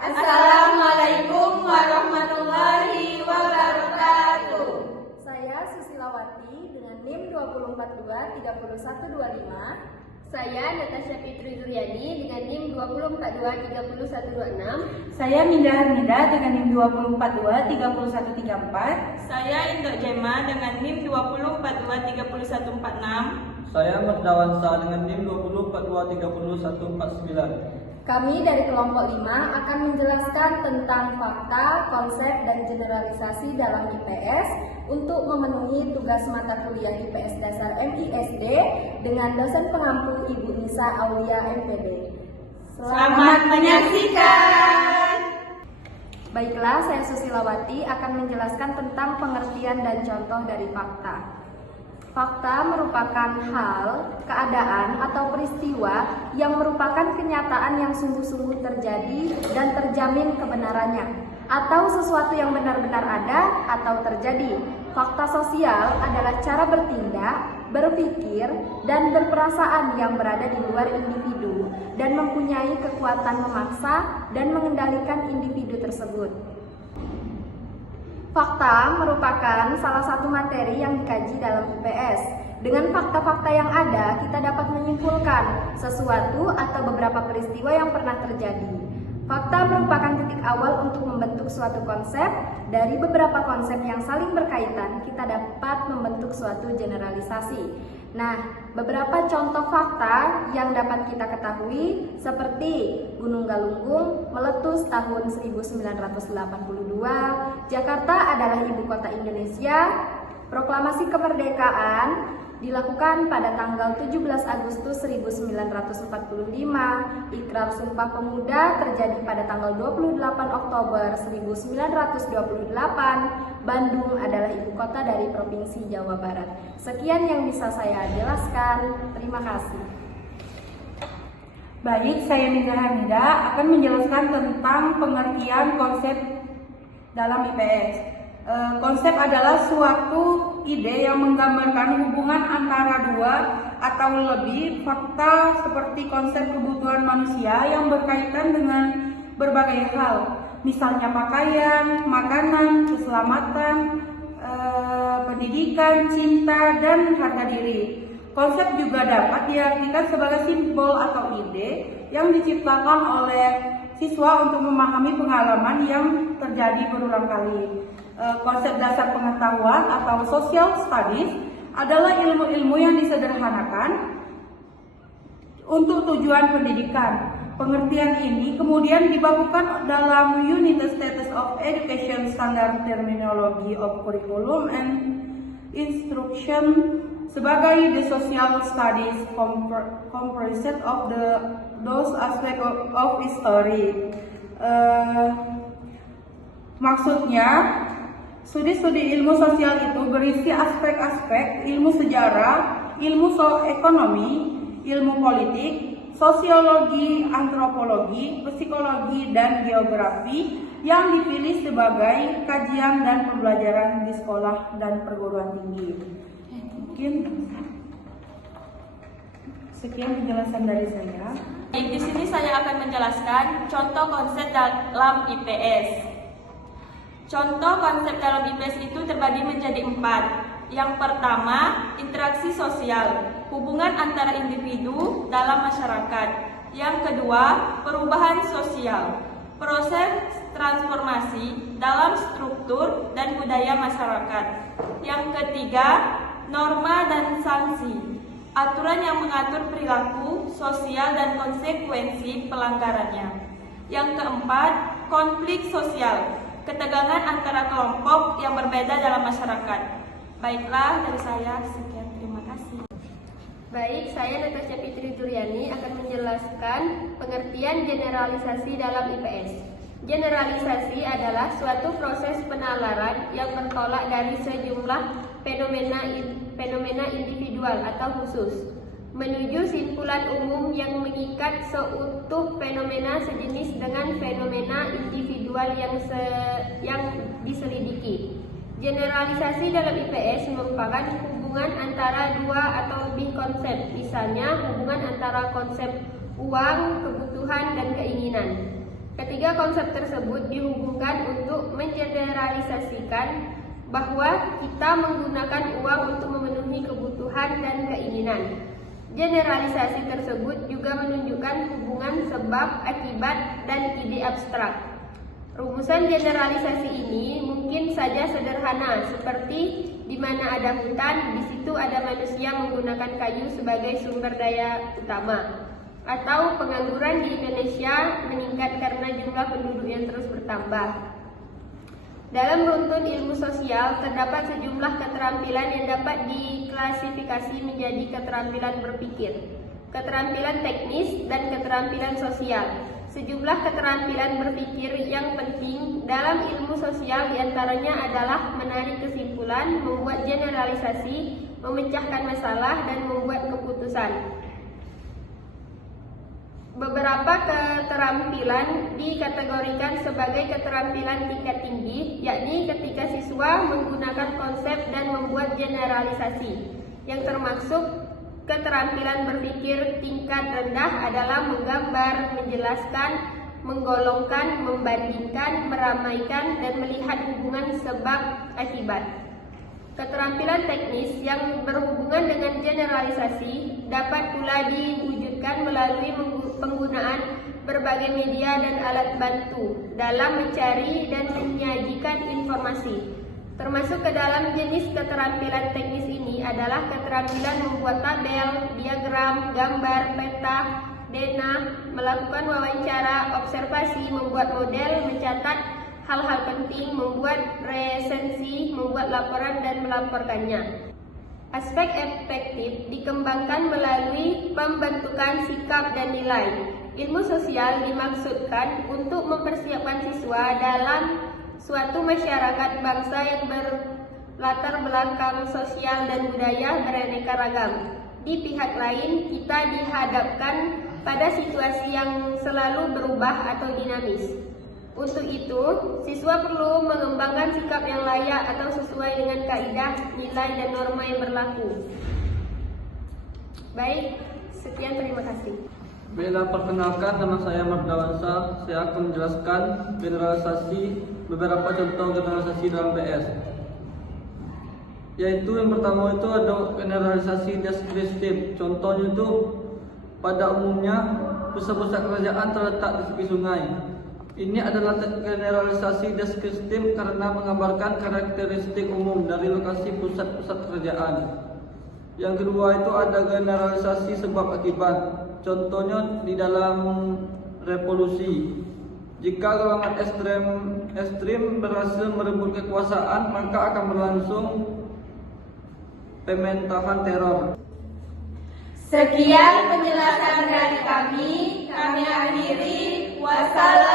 Assalamualaikum warahmatullahi wabarakatuh. Saya Susilawati dengan NIM 2423125. Saya Natasha Fitri Zuryani dengan NIM 204230126. Saya Minda Harnida dengan NIM 2423134. Saya Indok Jema dengan NIM 204230146. Saya Merdawansa dengan NIM 204230149. Kami dari kelompok 5 akan menjelaskan tentang fakta, konsep, dan generalisasi dalam IPS untuk memenuhi tugas mata kuliah IPS Dasar MISD dengan dosen pengampu Ibu Nisa Aulia MPD. Selamat menyaksikan. Baiklah, saya Susilawati akan menjelaskan tentang pengertian dan contoh dari fakta. Fakta merupakan hal, keadaan, atau peristiwa yang merupakan kenyataan yang sungguh-sungguh terjadi dan terjamin kebenarannya, atau sesuatu yang benar-benar ada atau terjadi. Fakta sosial adalah cara bertindak, berpikir, dan berperasaan yang berada di luar individu dan mempunyai kekuatan memaksa dan mengendalikan individu tersebut. Fakta merupakan salah satu materi yang dikaji dalam IPS. Dengan fakta-fakta yang ada, kita dapat menyimpulkan sesuatu atau beberapa peristiwa yang pernah terjadi. Fakta merupakan titik awal untuk membentuk suatu konsep. Dari beberapa konsep yang saling berkaitan, kita dapat membentuk suatu generalisasi. Nah, beberapa contoh fakta yang dapat kita ketahui seperti Gunung Galunggung meletus tahun 1982, Jakarta adalah ibu kota Indonesia, proklamasi kemerdekaan dilakukan pada tanggal 17 Agustus 1945, Ikrar Sumpah Pemuda terjadi pada tanggal 28 Oktober 1928, Bandung adalah ibu kota dari Provinsi Jawa Barat. Sekian yang bisa saya jelaskan. Terima kasih. Baik, saya Minda Harnida akan menjelaskan tentang pengertian konsep dalam IPS. Konsep adalah suatu ide yang menggambarkan hubungan antara dua atau lebih fakta seperti konsep kebutuhan manusia yang berkaitan dengan berbagai hal, misalnya pakaian, makanan, keselamatan, pendidikan, cinta, dan harga diri. Konsep juga dapat diartikan sebagai simbol atau ide yang diciptakan oleh siswa untuk memahami pengalaman yang terjadi berulang kali. Konsep dasar pengetahuan atau social studies adalah ilmu-ilmu yang disederhanakan untuk tujuan pendidikan. Pengertian ini kemudian dibakukan dalam United Status of Education Standard Terminology of Curriculum and Instruction sebagai the social studies comprehension of those aspects of history. Maksudnya, studi-studi ilmu sosial itu berisi aspek-aspek ilmu sejarah, ilmu ekonomi, ilmu politik, sosiologi, antropologi, psikologi, dan geografi yang dipilih sebagai kajian dan pembelajaran di sekolah dan perguruan tinggi. Mungkin sekian penjelasan dari saya. Di sini saya akan menjelaskan contoh konsep dalam IPS. Contoh konsep dalam IPS itu terbagi menjadi 4. Yang pertama, interaksi sosial, hubungan antara individu dalam masyarakat. Yang kedua, perubahan sosial, proses transformasi dalam struktur dan budaya masyarakat. Yang ketiga, norma dan sanksi, aturan yang mengatur perilaku sosial dan konsekuensi pelanggarannya. Yang keempat, konflik sosial, ketegangan antara kelompok yang berbeda dalam masyarakat. Baiklah, dari saya sekian, terima kasih. Baik, saya Natasha Fitri Zuryani akan menjelaskan pengertian generalisasi dalam IPS. Generalisasi adalah suatu proses penalaran yang bertolak dari sejumlah fenomena individual atau khusus menuju simpulan umum yang mengikat seutuh fenomena sejenis dengan fenomena individual yang diselidiki. Generalisasi dalam IPS merupakan hubungan antara dua atau lebih konsep, misalnya hubungan antara konsep uang, kebutuhan, dan keinginan. Ketiga konsep tersebut dihubungkan untuk mengeneralisasikan bahwa kita menggunakan uang untuk memenuhi kebutuhan dan keinginan. Generalisasi tersebut juga menunjukkan hubungan sebab, akibat, dan ide abstrak. Rumusan generalisasi ini mungkin saja sederhana, seperti di mana ada hutan, di situ ada manusia menggunakan kayu sebagai sumber daya utama. Atau pengangguran di Indonesia meningkat karena jumlah penduduk yang terus bertambah. Dalam runtun ilmu sosial terdapat sejumlah keterampilan yang dapat diklasifikasi menjadi keterampilan berpikir, keterampilan teknis, dan keterampilan sosial. Sejumlah keterampilan berpikir yang penting dalam ilmu sosial diantaranya adalah menarik kesimpulan, membuat generalisasi, memecahkan masalah, dan membuat keputusan. Beberapa keterampilan dikategorikan sebagai keterampilan tingkat tinggi, yakni ketika siswa menggunakan konsep dan membuat generalisasi. Yang termasuk keterampilan berpikir tingkat rendah adalah menggambar, menjelaskan, menggolongkan, membandingkan, meramaikan, dan melihat hubungan sebab akibat. Keterampilan teknis yang berhubungan dengan generalisasi dapat pula diwujudkan melalui penggunaan berbagai media dan alat bantu dalam mencari dan menyajikan informasi. Termasuk ke dalam jenis keterampilan teknis ini adalah keterampilan membuat tabel, diagram, gambar, peta, denah, melakukan wawancara, observasi, membuat model, mencatat hal-hal penting, membuat resensi, membuat laporan, dan melaporkannya. Aspek efektif dikembangkan melalui pembentukan sikap dan nilai. Ilmu sosial dimaksudkan untuk mempersiapkan siswa dalam suatu masyarakat bangsa yang berlatar belakang sosial dan budaya beraneka ragam. Di pihak lain, kita dihadapkan pada situasi yang selalu berubah atau dinamis. Untuk itu, siswa perlu mengembangkan sikap yang layak atau sesuai dengan kaidah, nilai, dan norma yang berlaku. Baik, sekian, terima kasih. Baiklah, perkenalkan, nama saya Mardawansa. Saya akan menjelaskan generalisasi, beberapa contoh generalisasi dalam PS. Yaitu yang pertama itu ada generalisasi deskriptif. Contohnya itu pada umumnya pusat-pusat kerajaan terletak di tepi sungai. Ini adalah generalisasi deskriptif karena menggambarkan karakteristik umum dari lokasi pusat-pusat kerajaan. Yang kedua itu ada generalisasi sebab akibat. Contohnya di dalam revolusi. Jika golongan ekstrem berhasil merebut kekuasaan, maka akan berlangsung pemerintahan teror. Sekian penjelasan dari kami akhiri. Wassalam.